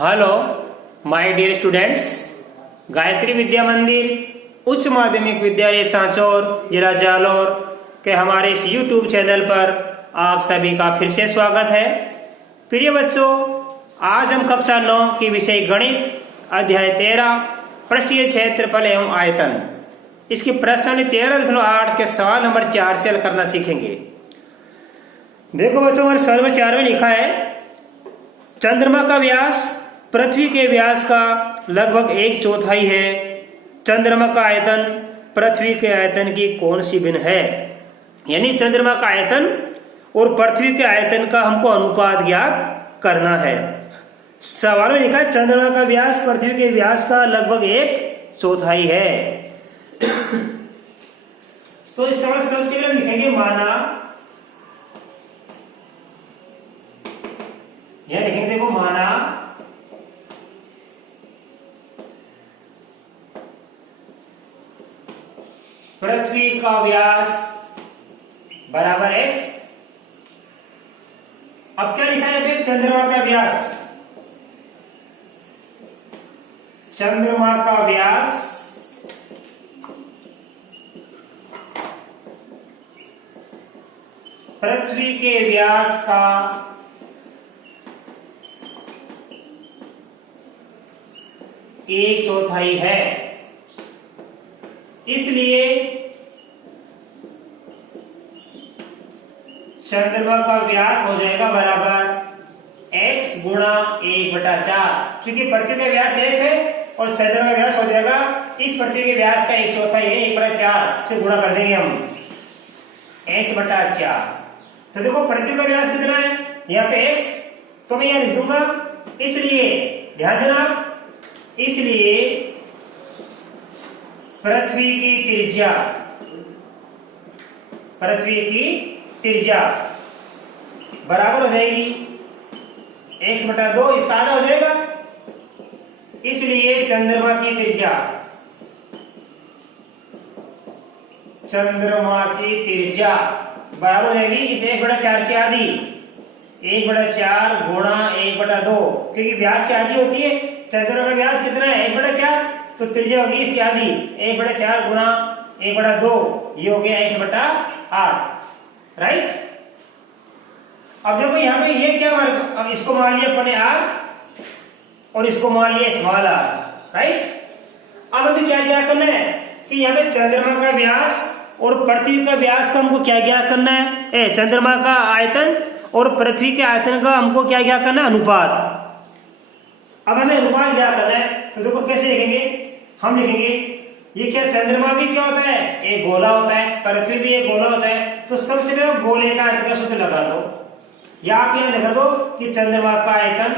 Hello my dear students, Gayatri Vidya Mandir उच्च माध्यमिक विद्यालय सांचौर जिला जालौर के हमारे इस YouTube चैनल पर आप सभी का फिर से स्वागत है। प्रिय बच्चों, आज हम कक्षा 9 की विषय गणित अध्याय 13 पृष्ठीय क्षेत्रफल एवं आयतन इसकी प्रश्नावली 13.8 के सवाल नंबर 4 से हल करना सीखेंगे। देखो बच्चों, हमारे सवाल नंबर 4 में लिखा है चंद्रमा का व्यास पृथ्वी के व्यास का लगभग 1/4 है। चंद्रमा का आयतन पृथ्वी के आयतन की कौन सी भिन्न है? यानी चंद्रमा का आयतन और पृथ्वी के आयतन का हमको अनुपात ज्ञात करना है। सवाल में लिखा है चंद्रमा का व्यास पृथ्वी के व्यास का लगभग 1/4 है। तो इस सवाल सबसे पहले लिखेंगे माना, यह लिखेंगे, देखो माना पृथ्वी का व्यास बराबर x। अब क्या लिखा है फिर? चंद्रमा का व्यास, चंद्रमा का व्यास पृथ्वी के व्यास का 1/4 है। इसलिए चंद्रमा का व्यास हो जाएगा बराबर x गुणा 1/4। चूंकि पृथ्वी का व्यास x है और चंद्रमा का व्यास हो जाएगा इस पृथ्वी के व्यास का 1/4 है, 1/4 से गुणा कर देंगे हम x/4। तो देखो पृथ्वी का व्यास कितना है यहाँ पे x, तो मैं यहाँ लिख दूंगा। इसलिए ध्यान देना, इसलिए पृथ्वी की त्रिज्या बराबर हो जाएगी x/2, इसका आधा हो जाएगा। इसलिए चंद्रमा की त्रिज्या बराबर हो जाएगी इस 1/4 की आधी, 1/4 गुणा 1/2, क्योंकि व्यास की आधी होती है। चंद्रमा का व्यास कितना है? 1/4, तो त्रिज्या होगी इसकी आधी, 1/4 गुणा 1/2, ये हो गया 1/8, राइट। अब देखो यहाँ पे ये क्या वर्ग, अब इसको मान लिया अपने r और इसको मान लिया स्मॉल r, राइट। अब हमें क्या ज्ञात करना है कि यहाँ पे चंद्रमा का व्यास और पृथ्वी का व्यास का हमको क्या ज्ञात करना है? चंद्रमा का आयतन और पृथ्वी के आयतन का हमको क्या ज्ञात करना है? अनुपात। अब हमें अनुपात ज्ञात करना है, तो देखो कैसे लिखेंगे? हम लिखेंगे ये क्या, चंद्रमा भी क्या होता है? एक गोला होता है, पृथ्वी भी एक गोला होता है। तो सबसे पहले गोले का आयतन का सूत्र लगा दो, या आप यहां लगा दो कि चंद्रमा का आयतन,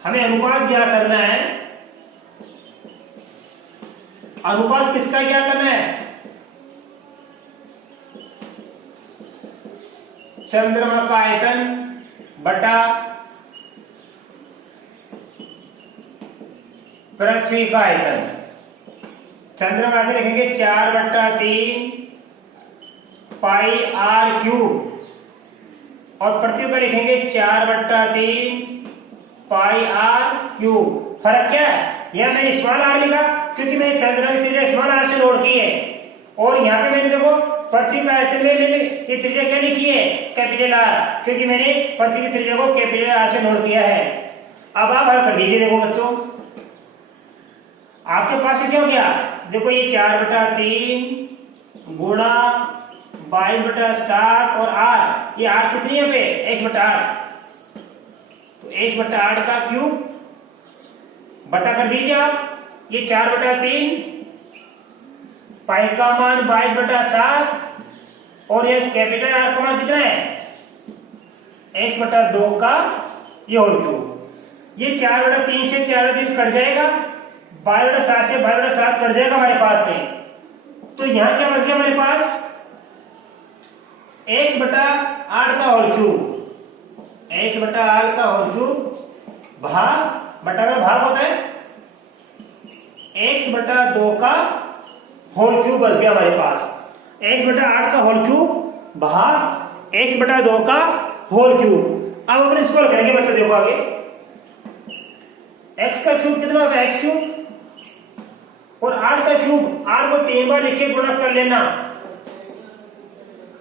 हमें अनुपात क्या करना है? अनुपात किसका क्या करना है? चंद्रमा का आयतन बटा पृथ्वी का आयतन। चंद्रमा का आयतन लिखेंगे 4/3 पाई r क्यूब, और पृथ्वी का लिखेंगे 4/3 पाई r क्यूब। फर्क क्या है? यह मैंने स्मॉल r लिखा क्योंकि मैंने चंद्रमा की त्रिज्या स्मॉल r से नोट की है, और यहाँ पे मैंने देखो पृथ्वी का आयतन में मैंने ये त्रिज्या क्या लिखी है? कैपिटल R, क्योंकि मैंने पृथ्वी की त्रिज्या को कैपिटल R से नोट किया है। अब आप हल कर दीजिए। देखो बच्चों, आपके पास में क्या हो गया? देखो ये 4/3 गुणा 22/7 और r, ये r कितनी है पे? x/8, तो x/8 का क्यूब बटा कर दीजिए आप। ये 4/3 पाई का मान 22/7 और ये कैपिटल R का मान कितना है? x/2 का ये होल क्यूब। ये 4/3 से 4/3 कट जाएगा, 22/7 से 22/7 कट जाएगा हमारे पास में। तो यहां क्या बच गया हमारे पास? x/8 का होल क्यूब, x/8 का होल क्यूब भाग बटा का भाग होता है x/2 का होल क्यूब बच गया हमारे पास। x/8 का होल क्यूब भाग x/2 का होल क्यूब। अब अपन इसको हल करेंगे बच्चों, देखो आगे x का क्यूब कितना होता है x क्यूब, और 8 का क्यूब 8 को 3 बार लिख के गुणा कर लेना।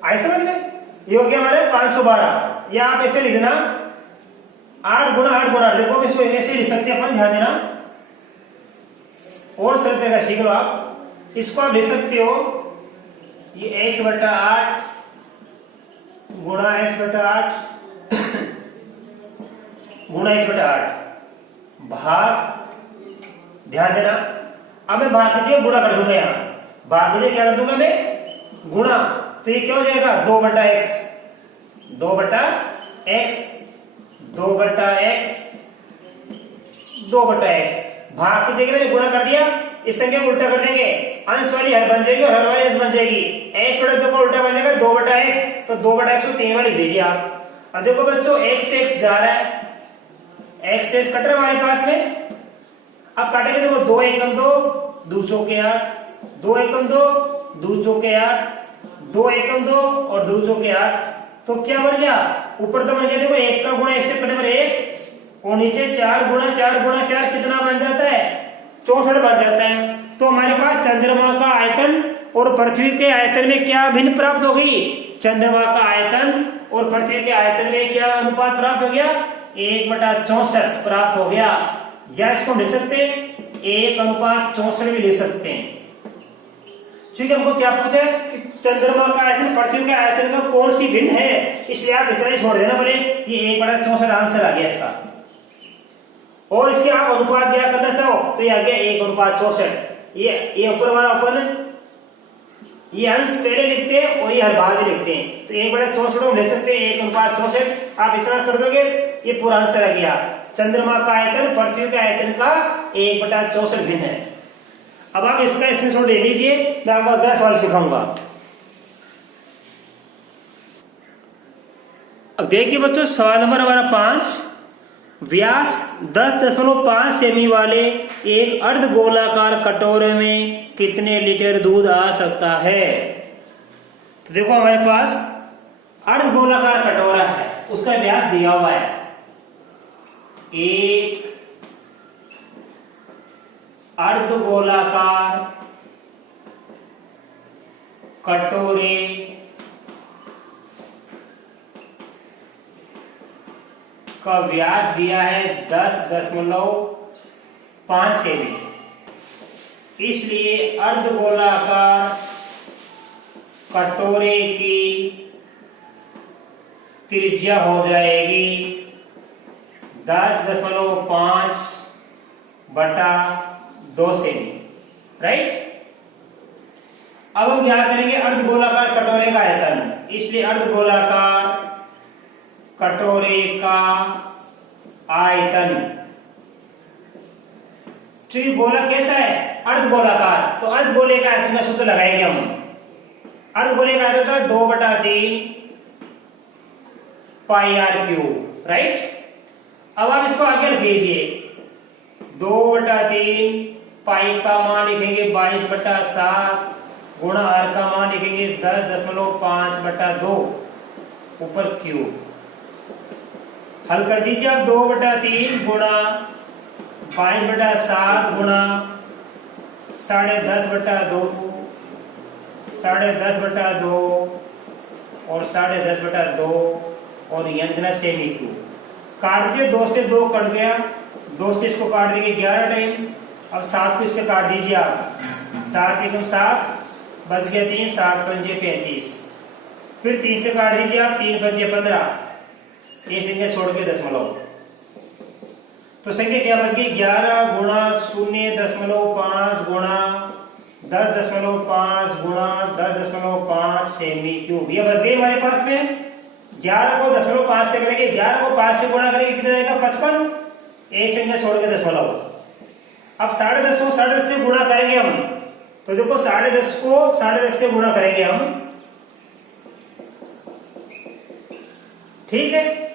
आए समझ में? ये हो गया हमारे 512। या आप ऐसे लिख देना 8 गुणा 8 गुणा, देखो इसको ऐसे लिख सकते हैं अपन, ध्यान देना। और सरल तरीका सीख लो आप, इसको आप लिख सकते हो ये x बटा 8 गुणा x बटा 8 गुणा x बटा 8 भाग, ध्यान देना। अब मैं भाग के गुणा कर दूंगा, यहाँ भाग के क्या कर दूंगा मैं, गुणा। तो ये क्या हो जाएगा 2 बटा x 2 बटा x 2 बटा x 2 बटा x, भाग की जगह मैंने गुणा कर दिया, इस संख्या को उल्टा कर देंगे, अंश वाली हर बन जाएगी और हर वाली अंश बन जाएगी। x बटा 2 का उल्टा बन जाएगा 2 बटा x, तो 2 बटा x को 3 बार लिख दीजिए आप। अब देखो बच्चों x से x जा रहा है, x से x कट रहा है हमारे पास में। अब काटेंगे, देखो 2 एकम 2 2 चौके 8, 2 एकम 2 2 चौके 8, 2 एकम 2 और 2 चौके 8, तो क्या बन गया, ऊपर तो बन गया देखो 1 का गुणा 1 से कटे पर 1, और नीचे 4 गुणा 4 गुणा 4 कितना बन जाता है 64 बन जाता है। तो हमारे पास चंद्रमा का आयतन और पृथ्वी के आयतन में क्या भिन्न प्राप्त हो गई, चंद्रमा का आयतन और पृथ्वी के आयतन में क्या अनुपात प्राप्त हो गया, 1/64 प्राप्त हो गया। या इसको लिख सकते हैं 1/64 भी ले सकते हैं। ठीक है, हमको क्या पूछा है कि चंद्रमा का आयतन पृथ्वी के आयतन का कौन सी भिन्न है, इसलिए आप इतना ही छोड़ देना बोले, ये 1/64 आंसर आ गया इसका। और इसके आप अनुपात क्या करना चाहो तो ये आ गया 1/64। ये ऊपर वाला अपन ये अंश पहले लिखते हैं और ये हर भाग भी लिखते हैं, तो 1/64 ले सकते हैं 1/64। आप इतना कर दोगे ये पूरा आंसर आ गया, चंद्रमा का आयतन पृथ्वी के आयतन का 1/64 भिन्न है। अब आप इसका स्क्रीनशॉट ले लीजिए, मैं आपको अगला सवाल सिखाऊंगा। अब देखिए बच्चों, सवाल नंबर हमारा 5, व्यास 10.5 सेमी वाले एक अर्धगोलाकार कटोरे में कितने लीटर दूध आ सकता है। तो देखो हमारे पास अर्धगोलाकार कटोरा है, उसका व्यास दिया हुआ है, एक अर्धगोलाकार कटोरे का व्यास दिया है 10.5 सेमी, इसलिए अर्धगोलाकार कटोरे की त्रिज्या हो जाएगी 10.5 बटा 2 सेमी, राइट। अब हम क्या करेंगे, अर्धगोलाकार कटोरे का आयतन, इसलिए अर्धगोलाकार कटोरे का आयतन, चूंकि गोला कैसा है अर्धगोलाकार, तो अर्धगोले का आयतन का सूत्र लगाएंगे हम। अर्धगोले का आयतन था 2/3 पाई आर क्यूब, राइट। अब आप इसको आगे लिखिए, 2/3 पाई का मान लिखेंगे 22/7 गुणा आर का मान लिखेंगे 10.5/2 ऊपर क्यूब। हल कर दीजिए आप, 2/3 गुणा 22/7 गुणा 10.5/2 10.5/2 और 10.5/2 और यंत्र सेमी क्यूब। काट दीजिए, 2 से 2 कट गया, 2 से इसको काट देंगे 11 टाइम। अब 7 को इससे काट दीजिए आप, 7 एकम 7 बच गया 3, 7 पंजे 35, फिर 3 से काट दीजिए आप, 3 पंजे 15, ये संख्या छोड़ के दशमलव, तो संख्या क्या बच गई 11 गुणा 0.5 गुणा 10.5 गुणा 10.5 सेमी क्यूब, ये बच गई हमारे पास में। 11 को 0.5 से करेंगे, 11 को 5 से गुणा करेंगे कितना रहेगा 55, एक संख्या छोड़ के दशमलव। अब 10.5 को 10.5 से गुणा करेंगे हम, तो देखो 10.5 को 10.5 से गुणा करेंगे हम, ठीक है।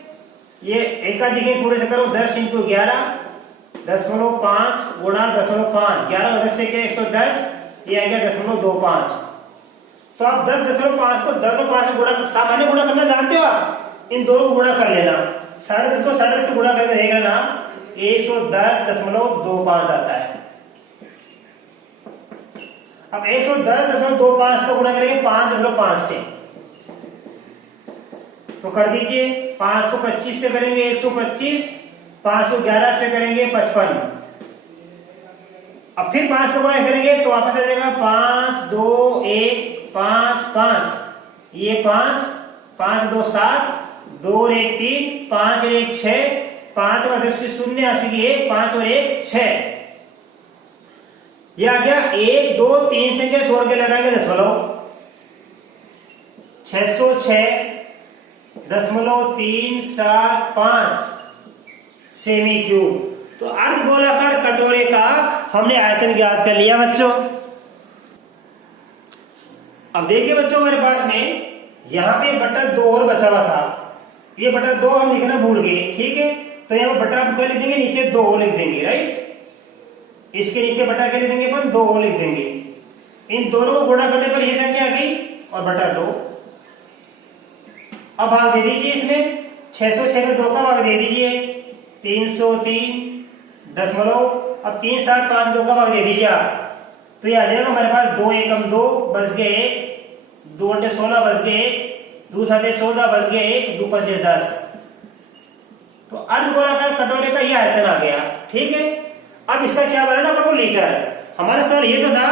ये एकाधिक पूरे से करो, 10 × 11 0.5 गुणा 0.5, 11 10 से क्या 110, ये आएगा 0.25। तो आप 10.5 को 10.5 से गुणा, सामान्य गुणा करना जानते हो आप, इन दोनों को गुणा कर लेना। 10.5 को 10.5 से गुणा करके देख लेना, 110.25 आता है। अब 110.25 का गुणा करेंगे 5.5 से, तो कर दीजिए 5 को 25 से करेंगे 125, 5 को 11 से करेंगे 55। अब फिर 5 का गुणा करेंगे तो वापस आ जाएगा 5 2 1 5 5, ये 5 5 2 7, 2 और 1 3, 5 और 1 6, 5 और 10 0 80 1, 5 और 1 6। ये आ गया 1 2 3 संख्या छोड़ के लगाएंगे दशमलव, 606.375 सेमी क्यूब। तो अर्धगोलाकार कटोरे का हमने आयतन ज्ञात कर लिया बच्चों। अब देखिए बच्चों हमारे पास में यहां पे बटा 2 और बचा हुआ था, ये बटा 2 हम लिखना भूल गए, ठीक है। तो यहां पर बटा कर लिख देंगे, नीचे 2 लिख देंगे, राइट। इसके नीचे बटा के लिख देंगे पर 2 लिख देंगे। इन दोनों को गुणा करने पर ये संख्या आ गई और बटा 2। अब भाग दे दीजिए इसमें, 606 में 2 का भाग दे दीजिए 303 दशमलव, अब 3 7 5 2 का भाग दे दीजिए आप, तो ये आ जाएगा हमारे पास 2 एकम 2 बच गए 1, 2 अंडे 16 बच गए 1, 2 साते 14 बच गए 1, 2 पंजे 10। तो अर्धगोलाकार कटोरे का ये आयतन आ गया, ठीक है। अब इसका क्या बनाना अपने को लीटर। हमारा सवाल ये तो था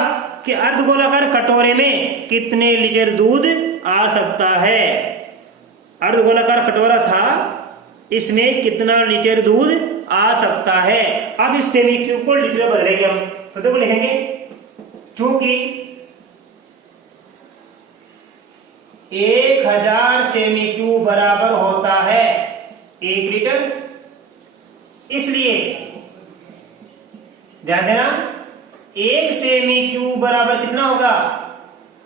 कि अर्धगोलाकार कटोरे में कितने लीटर दूध आ सकता है। अर्धगोलाकार कटोरा था, इसमें कितना लीटर दूध आ सकता है। अब इस सेमी क्यूब को लीटर बदलेंगे हम, तो देखो लिखेंगे चूंकि 1000 सेमी क्यूब बराबर होता है 1 लीटर, इसलिए ध्यान देना 1 सेमी क्यूब बराबर कितना होगा,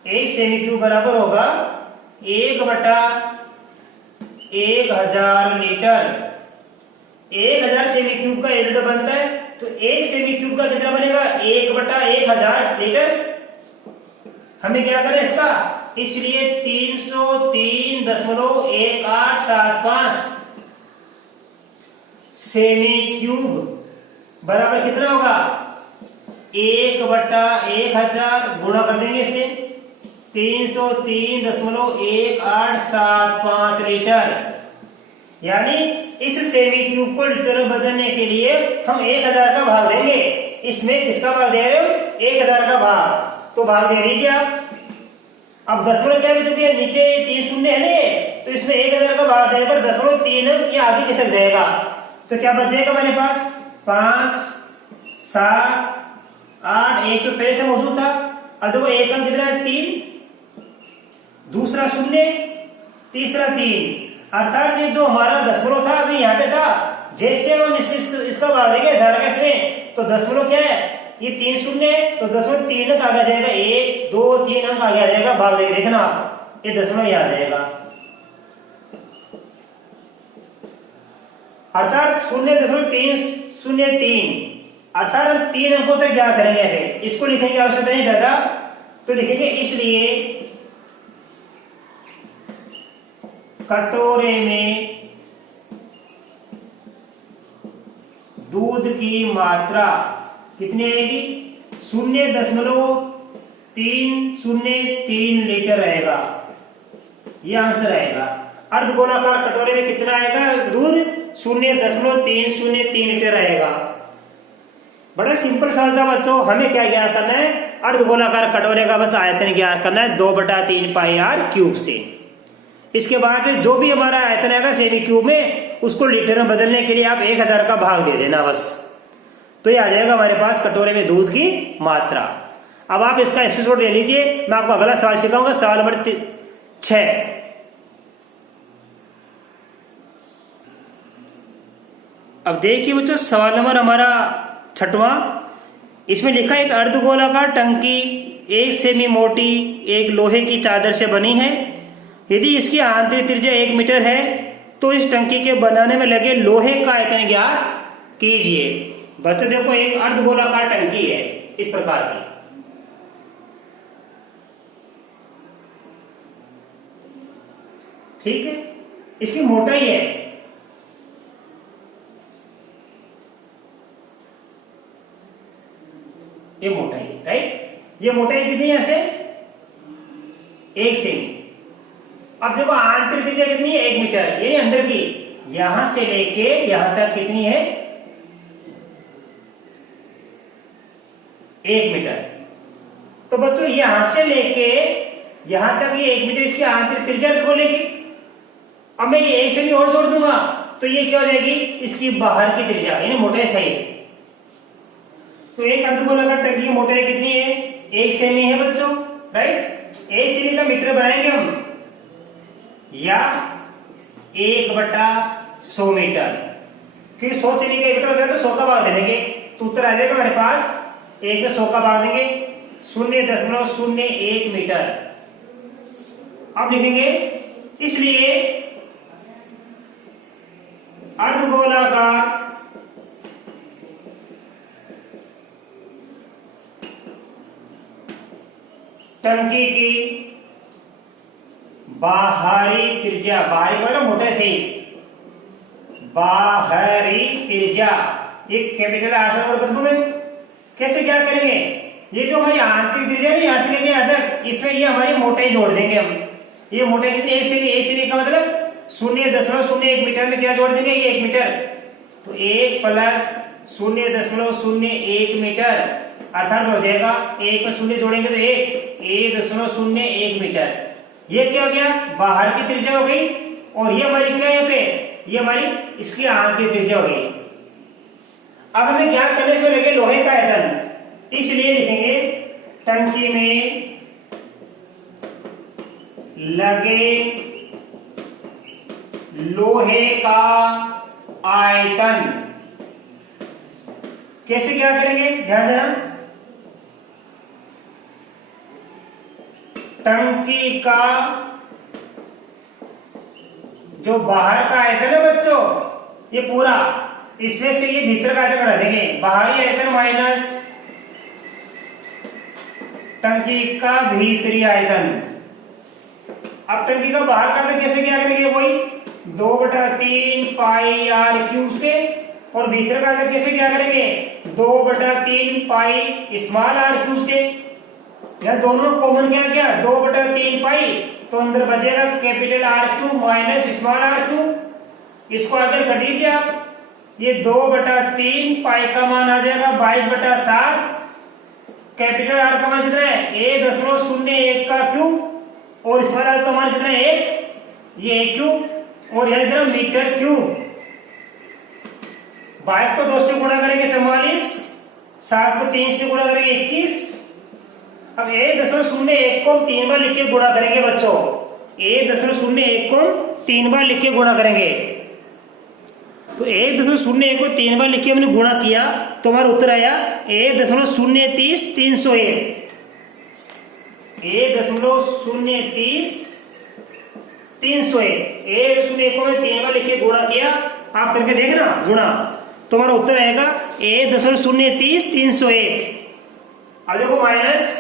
1 सेमी क्यूब बराबर होगा 1/1000 लीटर। 1000 सेमी क्यूब का 1 लीटर बनता है, तो 1 सेमी क्यूब का कितना बनेगा 1/1000 लीटर। हमें क्या करना है इसका, इसलिए 303.1875 सेमी क्यूब बराबर कितना होगा 1/1000 गुणा कर देंगे इसे 303.1875 लीटर। यानी इस सेमी क्यूब को लीटर में बदलने के लिए हम 1000 का भाग देंगे। इसमें किसका भाग दे रहे हो 1000 का भाग, तो भाग दे दीजिए आप। अब दशमलव क्या भी देखिए नीचे 3 शून्य है ना, तो इसमें 1000 का भाग देने पर 0.3 ये आगे खिसक जाएगा, तो क्या बच जाएगा हमारे पास 5 7 8, 1 तो पहले से मौजूद था। अब देखो एक अंक कितना है 3, दूसरा 0, तीसरा 3, अर्थात ये जो हमारा दशमलव था अभी यहाँ पे था, जैसे हम इसका भाग देंगे 1000 का इसमें, तो दशमलव क्या है ये 3 शून्य है, तो 0.3 अंक आगे आ जाएगा, 1 2 3 अंक आगे आ जाएगा, भाग देंगे देखना आप ये दशमलव ये आ जाएगा। अर्थात 0.303, अर्थात हम 3 अंकों तक क्या करेंगे, इसको लिखने की आवश्यकता नहीं ज्यादा, तो लिखेंगे इसलिए कटोरे में दूध की मात्रा कितनी आएगी 0.303 लीटर रहेगा, यह आंसर आएगा। अर्धगोलाकार कटोरे में कितना आएगा दूध 0.303 लीटर आएगा। बड़ा सिंपल सवाल था बच्चों। हमें क्या ज्ञात करना है, अर्धगोलाकार कटोरे का बस आयतन ज्ञात करना है 2/3 पाई आर क्यूब से। इसके बाद जो भी हमारा आयतन आएगा सेमी क्यूब में, उसको लीटर में बदलने के लिए आप 1000 का भाग दे देना बस, तो ये आ जाएगा हमारे पास कटोरे में दूध की मात्रा। अब आप इसका स्क्रीनशॉट ले लीजिए, मैं आपको अगला सवाल सिखाऊंगा, सवाल नंबर 6। अब देखिए बच्चों सवाल नंबर हमारा 6वां, इसमें लिखा है एक अर्धगोलाकार टंकी 1 सेमी मोटी एक लोहे की चादर से बनी है। यदि इसकी आंतरिक त्रिज्या 1 मीटर है तो इस टंकी के बनाने में लगे लोहे का आयतन ज्ञात कीजिए। बच्चों देखो एक अर्धगोलाकार टंकी है इस प्रकार की, ठीक है, इसकी मोटाई है ये मोटाई, राइट। ये मोटाई कितनी है ऐसे 1 सेमी। अब देखो आंतरिक त्रिज्या कितनी है 1 मीटर, ये अंदर की, यहां से लेके यहां तक कितनी है 1 मीटर। तो बच्चों यहां से लेके यहां तक ये 1 मीटर इसकी आंतरिक त्रिज्या खोलेगी। अब मैं ये 1 सेमी और जोड़ दूंगा तो ये क्या हो जाएगी इसकी बाहर की त्रिज्या, यानी मोटाई सही है। तो एक अर्धगोलाकार टंकी की मोटाई कितनी है 1 सेमी है बच्चों, राइट। 1 सेमी का मीटर बनाएंगे हम, या 1/100 मीटर, क्योंकि 100 सेमी का मीटर होता है तो 100 का भाग दे देंगे तो उत्तर आ जाएगा हमारे पास 1 में 100 का भाग देंगे 0.01 मीटर। अब लिखेंगे इसलिए अर्धगोलाकार टंकी की बाहरी त्रिज्या, बाहरी का मोटा से बाहरी त्रिज्या, ये कैपिटल आर से कर दूं मैं। कैसे क्या करेंगे, ये जो हमारी आंतरिक त्रिज्या है यहां से लेके यहां तक, इसमें ये हमारी मोटाई जोड़ देंगे हम। ये मोटाई कितनी 1 सेमी, 1 सेमी का मतलब 0.01 मीटर में क्या जोड़ देंगे ये 1 मीटर, तो 1 + 0.01 मीटर, अर्थात हो जाएगा 1 में 0 जोड़ेंगे तो 1.01 मीटर। ये क्या हो गया बाहर की त्रिज्या हो गई, और ये हमारी क्या है यहाँ पे, ये हमारी इसकी आंतरिक त्रिज्या हो गई। अब हमें क्या करने से लगे लोहे का आयतन, इसलिए लिखेंगे टंकी में लगे लोहे का आयतन। कैसे क्या करेंगे ध्यान देना, टंकी का जो बाहर का आयतन है बच्चों ये पूरा, इसमें से ये भीतर का आयतन बढ़ा देंगे, बाहरी आयतन माइनस टंकी का भीतरी आयतन। अब टंकी का बाहर का आयतन कैसे क्या करेंगे, वही 2/3 पाई आर क्यूब से, और भीतर का आयतन कैसे क्या करेंगे 2/3 पाई स्मॉल आर क्यूब से। यह दोनों कॉमन क्या क्या 2/3 पाई, तो अंदर बचेगा capital R cube minus small R cube. इसको अगर कर दीजिए आप, ये 2/3 पाई का मान आ जाएगा 22/7, कैपिटल आर का मान कितना है 1.01 का क्यूब, और स्मॉल आर का मान कितना है 1, ये 1 क्यूब, और यहां इधर मीटर क्यूब। 22 को 2 से गुणा करेंगे 44, 7 को 3 से गुणा करेंगे 21। अब 1.01 को 3 बार लिख के गुणा करेंगे बच्चों, 1.01 को 3 बार लिख के गुणा करेंगे। तो 1.01 को 3 बार लिख के हमने गुणा किया तो हमारा उत्तर आया 1.030 301। 1.030 301, 1.01 को मैंने 3 बार लिख के गुणा किया, आप करके देखना गुणा, तो हमारा उत्तर आएगा 1.030 301। अब देखो माइनस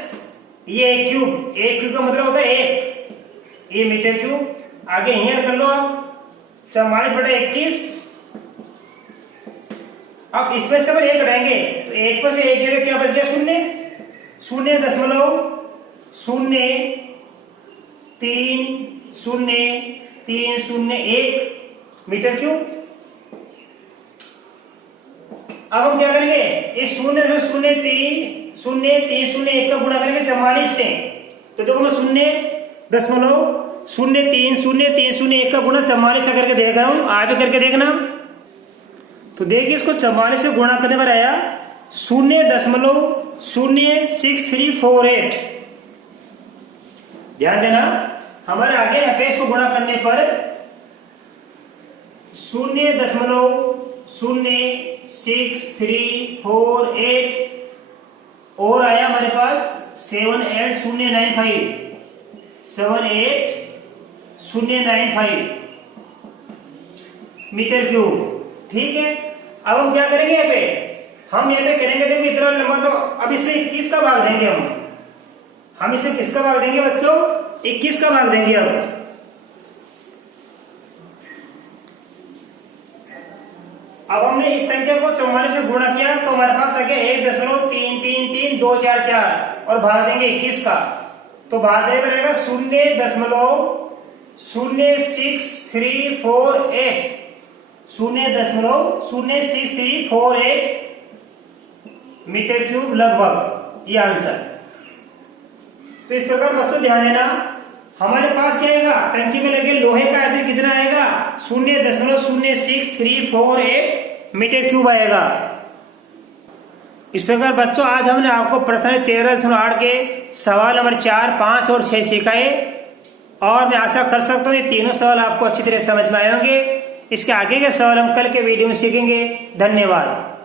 ये 1 क्यूब, 1 क्यूब का मतलब होता है 1, ये मीटर क्यूब। आगे यहां कर लो आप 44/21। अब इसमें से अगर 1 घटाएंगे तो 1 पर से 1 गिरे क्या बच गया 0.0303031 मीटर क्यूब। अब हम क्या करेंगे इस 0.03031 का गुणा करेंगे 44 से, तो देखो मैं 0.03031 का गुणा 44 से करके देख रहा हूं, आप भी करके देखना। तो देखिए इसको 44 से गुणा करने पर आया 0.06348। ध्यान देना हमारे आगे यहाँ पे इसको गुणा करने पर 0.06348 और आया हमारे पास 78095 मीटर क्यूब। ठीक है, अब हम क्या करेंगे यहाँ पे, हम यहाँ पे करेंगे देखो इतना लंबा, तो अब इसमें 21 का भाग देंगे हम इसमें किसका भाग देंगे बच्चों 21 का भाग देंगे। अब हमने हमने इस संख्या को 44 से गुणा किया तो हमारे पास आ गया 1.3333244 और भाग देंगे 21 का तो भाग देगा रहेगा 0.06348 मीटर क्यूब लगभग ये आंसर। तो इस प्रकार बच्चों ध्यान देना, हमारे पास क्या आएगा, टंकी में लगे लोहे का आयतन कितना आएगा 0.06348 मीटर क्यूब आएगा। इस प्रकार बच्चों आज हमने आपको प्रश्न 13.8 के सवाल नंबर 4, 5 और 6 सिखाए और मैं आशा कर सकता हूँ ये तीनों सवाल आपको अच्छी तरह समझ में आए होंगे। इसके आगे के सवाल हम कल के वीडियो में सीखेंगे। धन्यवाद।